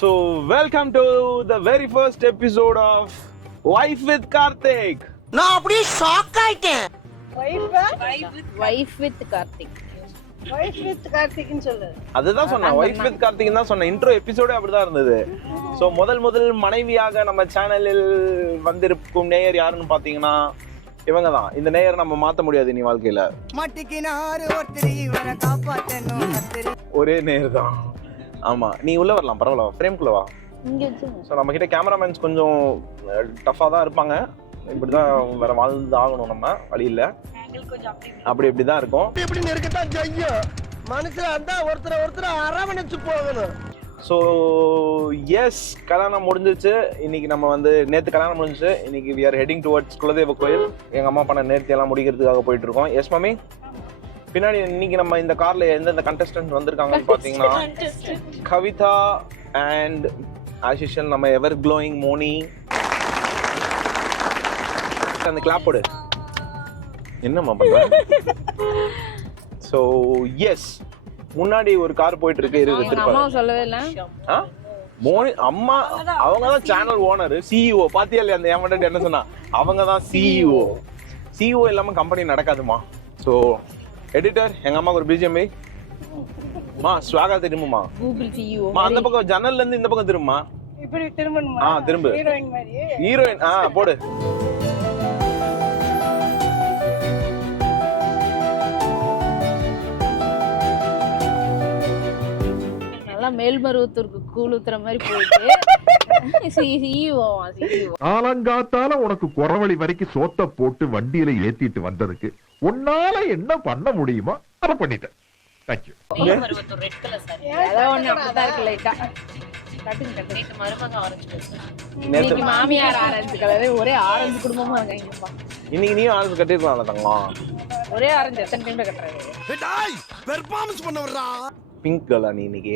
So, welcome to the very first episode of Wife with Karthik. நான் அப்படியே shock ஆயிட்டேன். Wife with Karthik wife with கார்த்திக்னு சொல்லு. அதுதான் சொன்னேன் ஒய்ஃப் வித் கார்த்திக் தான் சொன்னேன். இன்ட்ரோ எபிசோடே அப்படிதான் இருந்தது. ஸோ முதல் முதல் மனைவியாக நம்ம சேனலில் வந்திருக்கும் நேயர் யாருன்னு பார்த்தீங்கன்னா இவங்க தான் இந்த நேயர் நம்ம மாற்ற முடியாது இனி வாழ்க்கையில. ஒரே நேயர் தான் ஆமா நீ உள்ள வரலாம் பரவாயில்ல ஃப்ரேம்குள்ள வா. ஸோ நம்ம கிட்ட கேமராமேன்ஸ் கொஞ்சம் டஃப்பாக தான் இருப்பாங்க. இப்படி தான் வேற வாழ்ந்து ஆகணும் நம்ம வழி இல்லை. அப்படி இப்படி தான் இருக்கும். இப்படி நெருக்கத்தான் செய்யும். மனுஷன் அந்த ஒருத்தர் ஒருத்தர் அரவணைச்சு போகணும். ஸோ எஸ் கல்யாணம் முடிஞ்சிருச்சு. இன்னைக்கு நம்ம வந்து நேற்று கல்யாணம் முடிஞ்சிச்சு. இன்னைக்கு வி ஆர் ஹெட்டிங் டுவர்ட்ஸ் குலதெய்வ கோயில். எங்கள் அம்மா பண்ண நேர்த்தி எல்லாம் முடிக்கிறதுக்காக போயிட்டு இருக்கோம். எஸ் மம்மி பின்னாடி இன்னைக்கு நம்ம இந்த கார்ல எந்தெந்த கண்டஸ்டன்ட் வந்திருக்காங்கன்னு பார்த்தீங்கன்னா கவிதா அண்ட் ஆஷிஷன் நம்ம எவர் க்ளோயிங் மோனி. அந்த கிளாப் போடு. என்னம்மா பண்ற? ஸோ எஸ் முன்னாடி ஒரு கார் போயிட்டு இருக்கு இரு அம்மாவை சொல்லவே இல்ல? மோனி அம்மா அவங்க தான் சேனல் ஓனர் சிஇஓ பாத்தியா இல்லையா அந்த ஏமாட்டு என்ன சொன்னா? அவங்க தான் சிஇஓ சிஇஓ இல்லாம கம்பெனி நடக்காதுமா ஸோ எடிட்டர் எங்க அம்மாக்கு ஒரு பிஜிஎம் மா ஸ்வாகா திரும்புமா கூகுள் சிஇஓ மா அந்த பக்கம் ஜன்னல்ல இருந்து இந்த பக்கம் திரும்புமா? இப்படி திரும்பணுமா? ஆ, திரும்பு. ஹீரோயின் மாதிரி ஹீரோயின் ஆ போடு. நல்லா மேல்மருவத்தூருக்கு கூழ் ஊத்துற மாதிரி போயிட்டு. காலங்காத்தால உனக்கு குறவழி வரைக்கும் சோத்த போட்டு வண்டியில ஏத்திட்டு வந்ததுக்கு உன்னால என்ன பண்ண முடியுமோ அதை பண்ணிட்டேன். தேங்க்யூ மாமியார் ஆரஞ்சு கலரு ஒரே ஆரஞ்சு குடும்பமா இருக்காங்கப்பா இன்னைக்கு நீயும் ஆரஞ்சு கட்டிருக்கலாம்ல தங்கம். ஒரே ஆரஞ்சு எத்தனை டைம்ல கட்டுறாரு பெர்ஃபார்மன்ஸ் பண்ண வர்றா பிங்க் கேர்லா நீ இன்னைக்கு.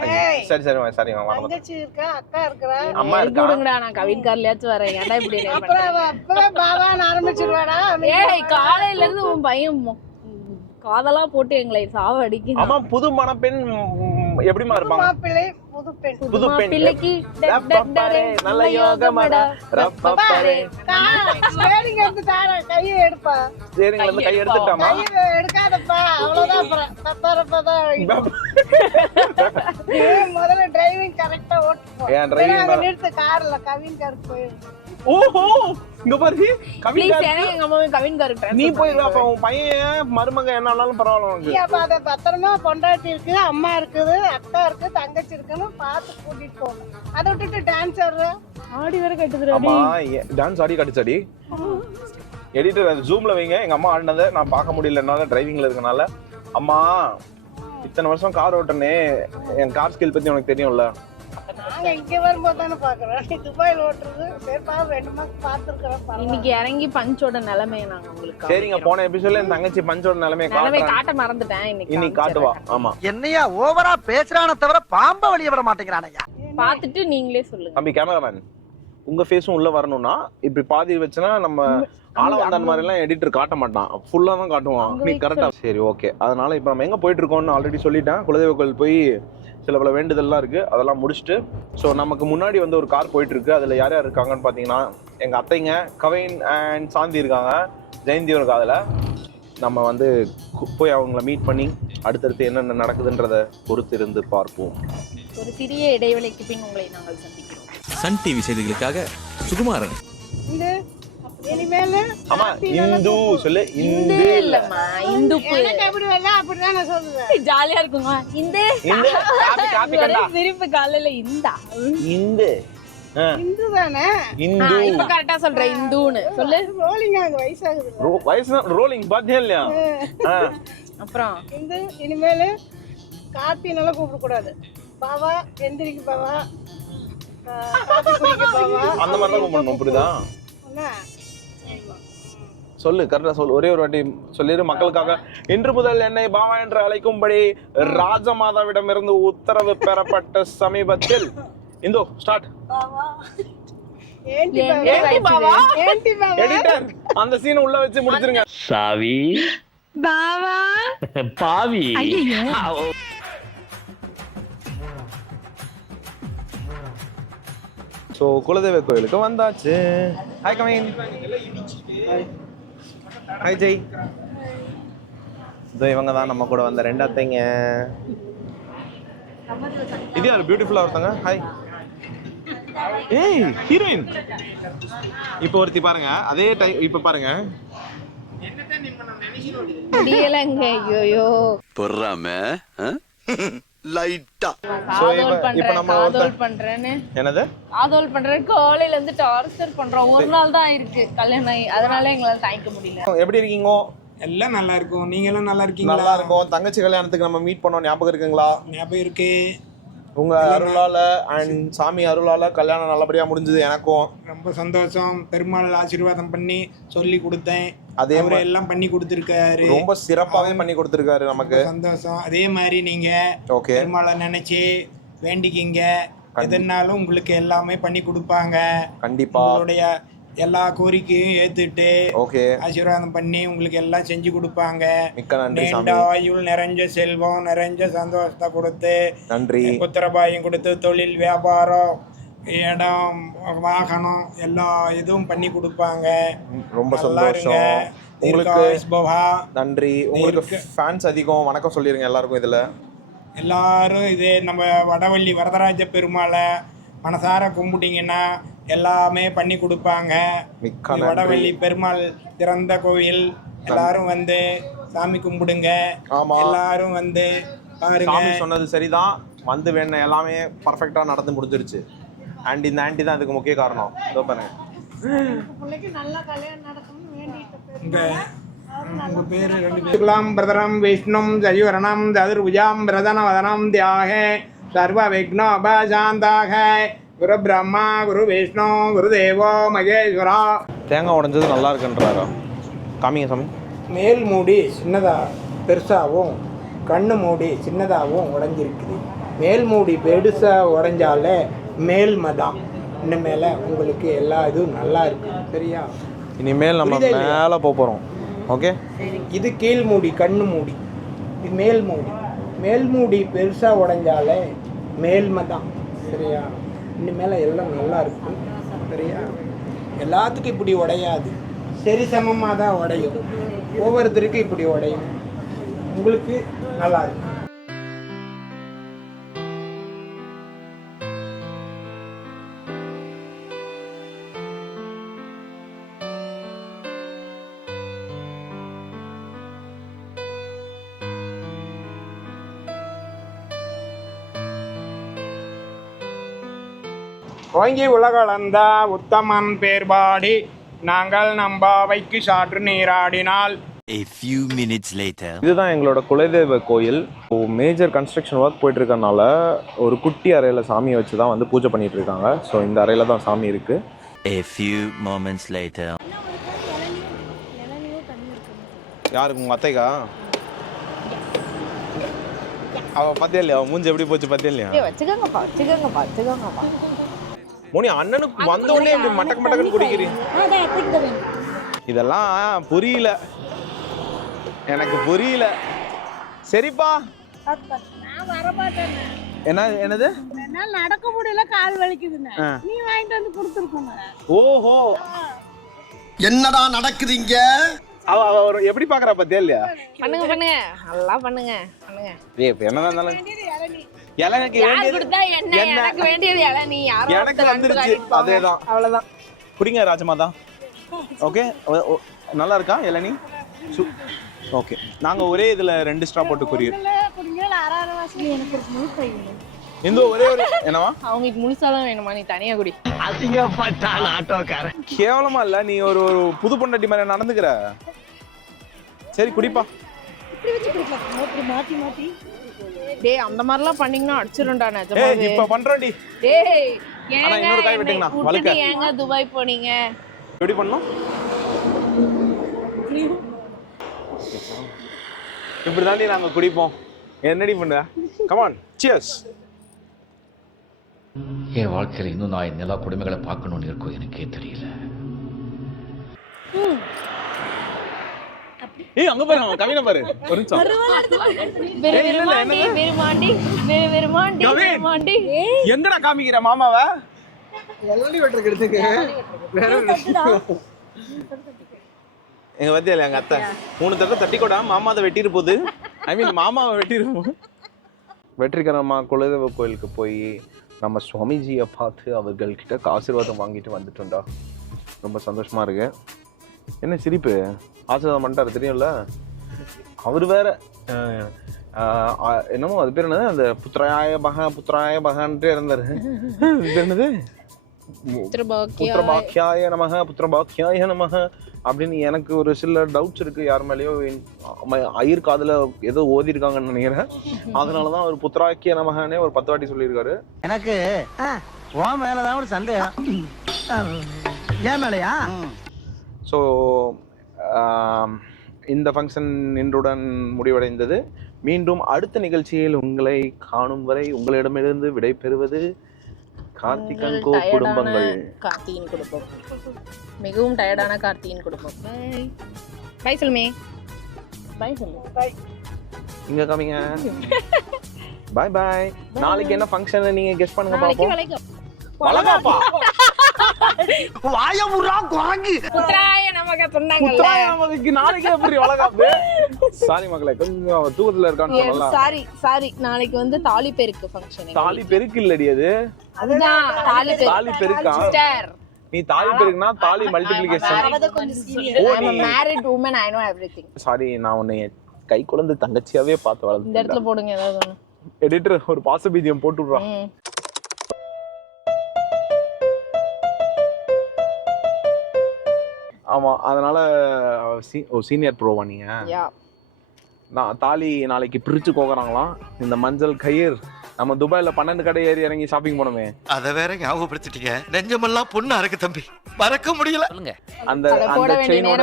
சரி சரி சரி வாங்க தங்கச்சி இருக்கா? அக்கா இருக்கிறா? அம்மா இருக்கா? கூடுங்கடா நான் கவின் கார்லயாச்சும் வரேன். ஏன்டா இப்படி அப்புறம் அப்பவே பாபான்னு ஆரம்பிச்சிருவாடா. ஏய் காலையில இருந்து உன் பையன் காதலா போட்டு எங்களை சாவ அடிக்கணும் ஆமா புது மணப்பெண் எப்படிமா இருப்பாங்க? மாப்பிள்ளை. புது பெண் புது பெண் பிள்ளைக்கு டக் டக் ரப்பப்பரே, டரே, நல்ல யோகமடா. ரப்பப்பரே. ஸ்டேரிங் எடுத்து தார. கையை எடுப்பா. சரிங்களா இருந்து கை எடுத்துட்டாமா? கையை எடுக்காதப்பா. அவ்வளவுதான் அப்புறம். தான் முதல்ல டிரைவிங் கரெக்டா ஓட்டு ஏன் driving தான்? நிறுத்து. கார்ல கவின் ஓஹோ! இங்க பாரு கவி ப்ளீஸ் எனக்கு எங்க அம்மாவும் கவின் காருக்கு நீ போயிரு அப்ப உன் பையன் மருமக என்ன ஆனாலும் பரவாயில்ல உனக்கு. அப்ப அதை பத்திரமா பொண்டாட்டி இருக்கு அம்மா இருக்குது அக்கா இருக்கு தங்கச்சி இருக்குன்னு பார்த்து கூட்டிட்டு போகணும் அதை விட்டுட்டு டான்ஸ் ஆடுற? ஆடி வர கட்டுதுடா ஆமா டான்ஸ் ஆடி கடிச்சாடி எடிட்டர் அது ஜூம்ல வைங்க. எங்க அம்மா ஆடினதை நான் பார்க்க முடியலனால டிரைவிங்ல இருக்கனால. அம்மா இத்தனை வருஷம் கார் ஓட்டனே. என் கார் ஸ்கில் பத்தி உனக்கு தெரியும்ல. நாங்க இங்க வரும்போது தானே துபாயில் ஓட்டுறது சரி ரெண்டு மாசம் பார்த்துருக்கிறோம் இன்னைக்கு இறங்கி பஞ்சோட நிலைமையை நாங்க உங்களுக்கு சரிங்க போன எபிசோட்ல என் தங்கச்சி பஞ்சோட நிலைமையை நிலைமை காட்ட மறந்துட்டேன் இன்னைக்கு இன்னைக்கு காட்டுவா ஆமா. என்னையா ஓவரா பேசுறான தவிர பாம்ப வெளிய விட மாட்டேங்கிறானையா? பார்த்துட்டு நீங்களே சொல்லுங்க. தம்பி கேமராமேன் உங்க ஃபேஸும் உள்ள வரணும்னா இப்படி பாதி வச்சுனா நம்ம ஆள வந்த மாதிரி எல்லாம் எடிட்டர் காட்ட மாட்டான். ஃபுல்லா தான் காட்டுவான். நீ கரெக்டா சரி ஓகே அதனால இப்போ நம்ம எங்க போயிட்டு இருக்கோம்னு ஆல்ரெடி சொல்லிட்டேன். குலதெய்வ கோயில் போய் சில பல வேண்டுதல்லாம் இருக்கு. அதெல்லாம் முடிச்சுட்டு ஸோ நமக்கு முன்னாடி வந்து ஒரு கார் போயிட்டு இருக்கு அதுல யார் யார் இருக்காங்கன்னு பாத்தீங்கன்னா எங்க அத்தைங்க கவின் அண்ட் சாந்தி இருக்காங்க. ஜெயந்தி இருக்கு அதுல நம்ம வந்து போய் அவங்கள மீட் பண்ணி அடுத்தடுத்து என்னென்ன நடக்குதுன்றத பொறுத்து இருந்து பார்ப்போம். ஒரு சிறிய இடைவெளிக்கு பின் உங்களை நாங்கள் சந்திக்கிறோம். சன் டிவி செய்திகளுக்காக சுகுமாரன். இனிமேல ஆமா இந்து சொல்லு இந்து இந்து இல்ல. இல்லம்மா இந்துப்பு. எனக்கு எப்படி வேணா அப்படிதான் நான் சொல்லுவேன். ஜாலியா இருக்குங்க இந்த. இந்த காப்பி காப்பி கண்டா. சிரிப்பு காலையில இந்தா. இந்து. இந்து தானே இந்து. இப்ப கரெக்டா சொல்றேன் இந்துன்னு. சொல்லு. ரோலிங் அங்க வயசாகுது வயசு ரோலிங் பாத்தியா இல்லையா? அப்புறம்? இந்து இனிமேல் கார்த்தினால கூப்பிடக்கூடாது பாவா எந்திரிக்கு பாவா. காபி அந்த மாதிரி தான் கூப்பிடணும் புரியுதா சொல்லு கரெக்டா சொல்லு. ஒரே ஒரு வாட்டி சொல்லிடு மக்களுக்காக. இன்று முதல் என்னை பாவா என்று அழைக்கும்படி ராஜமாதாவிடமிருந்து உத்தரவு பெறப்பட்ட சமீபத்தில் இந்தோ ஸ்டார்ட் பாவா. பாவா? பாவா? அந்த சீனை உள்ள வச்சு முடிச்சிருங்க. சாவி. பாவி. ஸோ குலதெய்வ கோயிலுக்கு வந்தாச்சு. ஹாய் கமின் ஹாய் ஜெய் இதோ இவங்க தான் நம்ம கூட வந்த ரெண்டு அத்தைங்க இது யார்? பியூட்டிஃபுல்லாக ஒருத்தங்க? ஹாய் ஏய் ஹீரோயின் இப்போ ஒருத்தி பாருங்க. அதே டைம் இப்போ பாருங்க. முடியலங்க ஐயோயோ. பொறாம லைட்டா. காதோல் இப்ப- நம்ம காதோல் பண்றேன்னு. என்னது? காதோல் பண்றேன் காலையில இருந்து டார்ச்சர் பண்றோம். ஒரு நாள் தான் இருக்கு கல்யாணம் ஆகி. அதனால எங்களால தாங்கிக்க முடியல. எப்படி இருக்கீங்க? எல்லாம் நல்லா இருக்கும். நீங்களும் நல்லா இருக்கீங்களா? நல்லா இருக்கும். தங்கச்சி கல்யாணத்துக்கு நம்ம மீட் பண்ணோம். ஞாபகம் இருக்குங்களா? ஞாபகம் இருக்கு. உங்க அருளால அண்ட் சாமி அருளால கல்யாணம் நல்லபடியா முடிஞ்சது எனக்கும். ரொம்ப சந்தோஷம். பெருமாள் ஆசீர்வாதம் பண்ணி சொல்லி கொடுத்தேன். அதே மாதிரி எல்லாம் பண்ணி கொடுத்துருக்காரு. ரொம்ப சிறப்பாவே பண்ணி கொடுத்துருக்காரு நமக்கு. சந்தோஷம். அதே மாதிரி நீங்க ஓகே. பெருமாளை நினைச்சு வேண்டிக்கிங்க. எதுனாலும் உங்களுக்கு எல்லாமே பண்ணி கொடுப்பாங்க. கண்டிப்பா. உங்களுடைய எல்லா கோரிக்கையும் ஏத்துட்டு ஓகே. ஆசீர்வாதம் பண்ணி உங்களுக்கு எல்லாம் செஞ்சு கொடுப்பாங்க. மிக்க நன்றி சாமி. ஆயுள் நிறைஞ்ச செல்வம் நிறைஞ்ச சந்தோஷத்தை கொடுத்து நன்றி. புத்திரபாயம் கொடுத்து தொழில் வியாபாரம் இடம் வாகனம் எல்லா இதுவும் பண்ணி கொடுப்பாங்க. ரொம்ப சந்தோஷம். உங்களுக்கு நன்றி. உங்களுக்கு ஃபேன்ஸ் அதிகம். வணக்கம் சொல்லிருங்க எல்லாருக்கும் இதுல. எல்லாரும் இது நம்ம வடவள்ளி வரதராஜ பெருமாளை மனசார கும்பிட்டீங்கன்னா எல்லாமே பண்ணி கொடுப்பாங்க. வடவள்ளி பெருமாள் திறந்த கோவில். எல்லாரும் வந்து சாமி கும்பிடுங்க. எல்லாரும் வந்து பாருங்க. சொன்னது சரிதான். வந்து வேண எல்லாமே பர்ஃபெக்டா நடந்து முடிஞ்சிருச்சு. அண்ட் இந்த ஆண்டி தான் இதுக்கு முக்கிய காரணம். இதோ பாருங்க. சுக்லாம் பிரதரம் விஷ்ணும் ஜயுவரணம் சதுர்புஜாம் பிரதன வதனம் தியாக சர்வ விக்னோ அபசாந்தாக குரு பிரம்மா குரு விஷ்ணு குரு தேவோ மகேஸ்வரா. தேங்காய் உடைஞ்சது நல்லா இருக்குன்றாரா? காமிங்க சாமி. மேல் மூடி சின்னதா பெருசாகவும் கண்ணு மூடி சின்னதாகவும் உடைஞ்சிருக்குது. மேல் மூடி பெருசா உடைஞ்சாலே மேல் மதம் இனிமேல உங்களுக்கு எல்லா இதுவும் நல்லா இருக்கு. சரியா? இனிமேல் நம்ம? மேலே போக போகிறோம் ஓகே? இது கீழ் மூடி கண்ணு மூடி. இது மேல் மூடி. மேல் மூடி பெருசா உடைஞ்சாலே மேல்மை தான் சரியா? இனிமேல எல்லாம் நல்லா இருக்கும் சரியா? எல்லாத்துக்கும் இப்படி உடையாது. சரி சமமாக தான் உடையும். ஒவ்வொருத்தருக்கும் இப்படி உடையும். உங்களுக்கு நல்லா இருக்கும் ஓங்கி உலகளந்த உத்தமன் பேர்பாடி நாங்கள் நம்பாவைக்கு சாற்று நீராடினால். A few minutes later. இதுதான் எங்களோட குலதெய்வ கோயில். இப்போ மேஜர் கன்ஸ்ட்ரக்ஷன் ஒர்க் போயிட்டு இருக்கறனால ஒரு குட்டி அறையில் சாமியை வச்சு தான் வந்து பூஜை பண்ணிட்டு இருக்காங்க ஸோ இந்த அறையில் தான் சாமி இருக்கு. A few moments later. யாருக்கு உங்க அத்தைக்கா? அவ பாத்தியா இல்லையா? மூஞ்சி எப்படி போச்சு பாத்தியா இல்லையா? வச்சுக்கோங்கப்பா வச்சுக்கோங்கப்பா வச்சுக்கோங்கப்பா. மோனி அண்ணனுக்கு வந்த உடனே இப்படி மட்டக்கு மட்டக்குன்னு குடிக்கிறீங்க. இதெல்லாம் புரியல. எனக்கு புரியல. சரிப்பா. என்ன என்னது? என்னால நடக்க முடியல கால் வலிக்குதுன்னு. நீ வாங்கிட்டு வந்து கொடுத்துருக்கோங்க ஓஹோ. என்னடா நடக்குது இங்க அவ அவ ஒரு எப்படி பாக்குறா பத்தியா இல்லையா? பண்ணுங்க பண்ணுங்க நல்லா பண்ணுங்க பண்ணுங்க. ஏய் இப்ப என்னதான் இருந்தாலும் எனக்கு? எனக்கு வேண்டியது இளநீ யாரோ எனக்கு வந்துருச்சு. அதேதான். அவ்வளவுதான். குடிங்க ராஜமாதா. ஓகே? நல்லா இருக்கா இளநீ ஓகே. நாங்க ஒரே இதுல ரெண்டு ஸ்ட்ரா போட்டு கொரியர். இந்த ஒரே ஒரு என்னவா? அவங்களுக்கு முழுசாதான் வேணுமா? நீ தனியா குடி. கேவலமா இல்ல நீ ஒரு ஒரு புது பொண்டாட்டி மாதிரி நடந்துக்கிற? சரி குடிப்பா. இப்படி வச்சு குடிக்கலாம். மாத்தி மாத்தி. டேய் அந்த மாதிரிலாம் பண்ணீங்கன்னா அடிச்சிரும்டா ஏய் நிஜமாவே இப்ப பண்றோம்டி டேய் ஆனா ஏங்க இன்னொரு வெட்டுங்கண்ணா, வழுக்க. ஏங்க துபாய் போனீங்க? எப்படி பண்ணோம் இப்படி தாண்டி நாங்க குடிப்போம். என்னடி பண்ண கமான் சியர்ஸ் என் வாழ்க்கையில் இன்னும் நான் இந்த எல்லா கொடுமைகளை பார்க்கணும்னு இருக்கோ எனக்கே தெரியல. ஏய் அங்க பாரு அவன் கவினை பாரு. ஒரு நிமிஷம். வெறு ஏய், இல்ல, இல்ல, வெறுமாண்டி வெறுமாண்டி வெறு வெறுமாண்டி கவின். வெறுமாண்டி. எங்கடா காமிக்கிற மாமாவ? இளநீ வெட்டுறதுக்கு எடுத்துங்க வேற ஒரு விஷயம். எங்க பத்தியா எங்க அத்தை? மூணு தடவை தட்டி கூட மாமா அதை வெட்டிட்டு போகுது. ஐ மீன் மாமாவை வெட்டிட்டு வெற்றிகரமா குலதெய்வ கோயிலுக்கு போய் நம்ம சுவாமிஜியை பார்த்து அவர்கள்கிட்ட ஆசீர்வாதம் வாங்கிட்டு வந்துட்டோம்டா. ரொம்ப சந்தோஷமா இருக்கு. என்ன சிரிப்பு? ஆசீர்வாதம் பண்ணிட்டாரு தெரியும்ல? அவர் வேற. என்னமோ அது பேர் என்னது? அந்த புத்திராய பகா புத்திராய பகான்ட்டே இருந்தாரு. பேர் என்னது? புத்திரபாக்கியாய. நமக புத்திரபாக்கியாய நமக. அப்படின்னு எனக்கு ஒரு சில டவுட்ஸ் இருக்கு யார் மேலேயோ. ஐயர் காதுல ஏதோ ஓதி இருக்காங்கன்னு நினைக்கிறேன். அதனாலதான் அவர் புத்திராக்கிய நமகனே ஒரு பத்து வாட்டி சொல்லியிருக்காரு. எனக்கு உன் மேலதான் ஒரு சந்தேகம். ஏன் மேலையா? ஸோ இந்த ஃபங்க்ஷன் இன்றுடன் முடிவடைந்தது. மீண்டும் அடுத்த நிகழ்ச்சியில் உங்களை காணும் வரை உங்களிடமிருந்து விடை பெறுவது கார்த்திகன் கோ குடும்பங்கள். கார்த்தியின் குடும்பம். மிகவும் டயர்டான கார்த்தியின் குடும்பம். பை பை சொல்லுமே பை சொல்லு இங்க காமிங்க. பாய் பாய் நாளைக்கு என்ன ஃபங்க்ஷன் நீங்க கெஸ் பண்ணுங்க நாளைக்கு பாப்போம். வளைக்கும் வளகாப்பா. வாய முறா குரங்கு. புத்திராய நமக்கு சொன்னாங்கல்ல புத்தாயமாவுக்கு நாளைக்கு எப்படி வளகாப்பு. சாரி மக்களே கொஞ்சம் தூக்கத்துல இருக்கான்னு சொல்லலாம். Sorry sorry. நாளைக்கு வந்து தாலி பெருக்கு ஃபங்க்ஷன் தாலி பெருக்கு இல்லடி அது. அதுதான் தாலி பெருக்கு. தாலி பெருக்கா? நீ தாலி பெருக்குனா தாலி multiplication married woman I know everything sorry நான் உன்னை கை குழந்தை தங்கச்சியாவே பார்த்து இந்த வளர்ந்து இடத்துல போடுங்க ஏதாவது எடிட்டர் ஒரு பாச பீஜியம் போட்டு விடுறான் ஆமா அதனால ஓ சீனியர் ப்ரோவா நீங்க யா. நான் தாலி நாளைக்கு பிரிச்சு கோக்குறாங்களாம் இந்த மஞ்சள் கயிர் நம்ம துபாயில பன்னெண்டு கடை ஏறி இறங்கி ஷாப்பிங் போனோமே அத வேற ஞாபகப்படுத்திட்டீங்க. நெஞ்சமெல்லாம் பொண்ணா இருக்கு தம்பி. மறக்க முடியல. அந்த அந்த வேண்டிய செயினோட.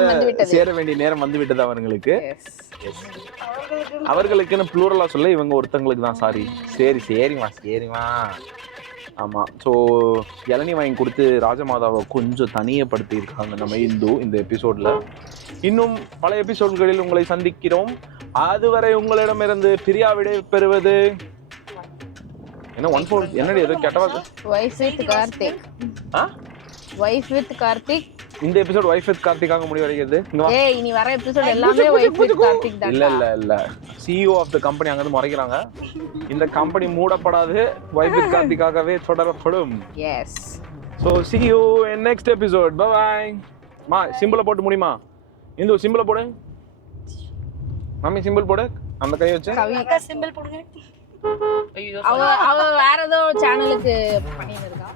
சேர வேண்டிய நேரம் வந்து விட்டது அவங்களுக்கு. அவர்களுக்குன்னு ப்ளூரலா சொல்ல இவங்க ஒருத்தங்களுக்கு தான் சாரி சரி சரிம்மா சரிம்மா. ஆமா. ஸோ இளநீ வாங்கி கொடுத்து ராஜமாதாவை கொஞ்சம் தனியப்படுத்தி இருக்காங்க நம்ம இந்து இந்த எபிசோட்ல இன்னும் பல எபிசோட்களில் உங்களை சந்திக்கிறோம். அதுவரை உங்களிடமிருந்து பிரியா விடை பெறுவது? என்ன ஒன் ஃபோர் என்னடி ஏதோ கெட்டவா? வைஃப் வித் கார்த்திக் ஆ? வைஃப் வித் கார்த்திக் இந்த எபிசோட் வைஃப் வித் கார்த்திகாக முடிவடைகிறது இங்க வா. ஏய் இனி வர எபிசோட் எல்லாமே வைஃப் வித் கார்த்திக் தான் இல்ல இல்ல இல்ல. சிஇஓ ஆஃப் த கம்பெனி அங்க இருந்து முறைக்கிறாங்க. இந்த கம்பெனி மூடப்படாது வைஃப் வித் கார்த்திகாகவே தொடரப்படும். Yes so see you in next episode bye மா சிம்பிளை போட்டு முடியுமா? இந்து சிம்பிளை போடு. மம்மி சிம்பிள் போடு. அந்த கை வச்சு. அவ அவ வேற ஏதோ சேனலுக்கு பண்ணிட்டு இருக்கா?